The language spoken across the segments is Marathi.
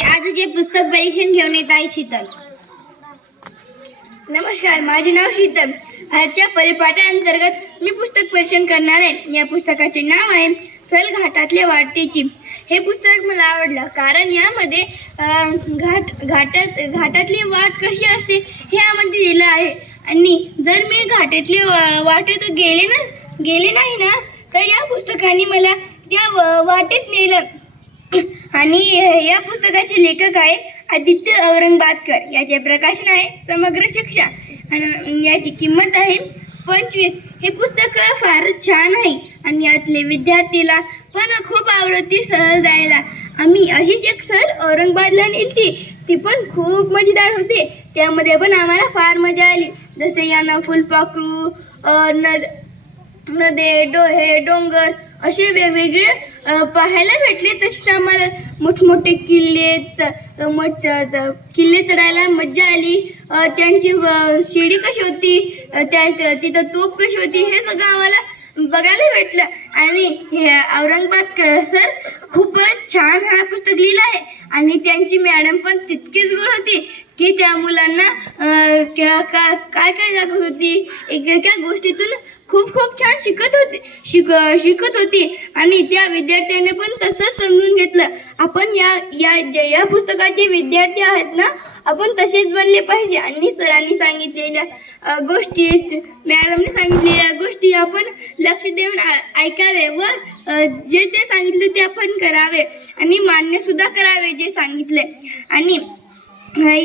आपले आजचे पुस्तक परीक्षण घेऊन येत आहे शीतल. नमस्कार माझे नाव शीतल. आजच्या परिपाठाअंतर्गत मी पुस्तक परीक्षण करणार आहे. या पुस्तकाचे नाव आहे सल घाटातले वाटेची. हे पुस्तक मला आवडलं कारण यामध्ये घाट घाटात घाटातली वाट कशी असते हे यामध्ये दिलं आहे. आणि जर मी घाटातली वाटेत गेले ना गेले नाही ना तर या पुस्तकाने मला त्या व- वाटेत नेलं. आणि या पुस्तकाचे लेखक आहे आदित्य औरंगाबादकर. याचे प्रकाशन आहे समग्र शिक्षा. आणि याची किंमत आहे पंचवीस. हे पुस्तक फारच छान आहे आणि यातले विद्यार्थीला पण खूप आवडती सहल जायला. आम्ही अशीच एक सहल औरंगाबादला नेलती. ती पण खूप मजेदार होती. त्यामध्ये पण आम्हाला फार मजा आली. जसे यानं फुलपाखरू नद नदे डोहे डोंगर असे वेगवेगळे पाहायला भेटले तसेच आम्हाला. मोठमोठे किल्ले च- किल्ले चढायला मज्जा आली. त्यांची शिडी कशी होती त्या तिथं तोप कशी होती हे सगळं आम्हाला बघायला भेटलं. आणि हे औरंगाबाद सर खूपच छान हा पुस्तक लिहिलं आहे. आणि त्यांची मॅडम पण तितकीच गोड होती की त्या मुलांना क्या- का- काय काय दाखवत होती. एक गोष्टीतून खूप खूप छान शिकत होते शिक शिकत होती. आणि त्या विद्यार्थ्याने पण तसंच समजून घेतलं. आपण या या या पुस्तकाचे विद्यार्थी आहेत ना आपण तसेच बनले पाहिजे. आणि सरांनी सांगितलेल्या गोष्टी मॅडमने सांगितलेल्या गोष्टी आपण लक्ष देऊन ऐकावे व जे ते सांगितले ते आपण करावे. आणि मान्य सुद्धा करावे जे सांगितले आणि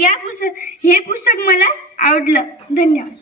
या पुस्तक हे पुस्तक मला आवडलं. धन्यवाद.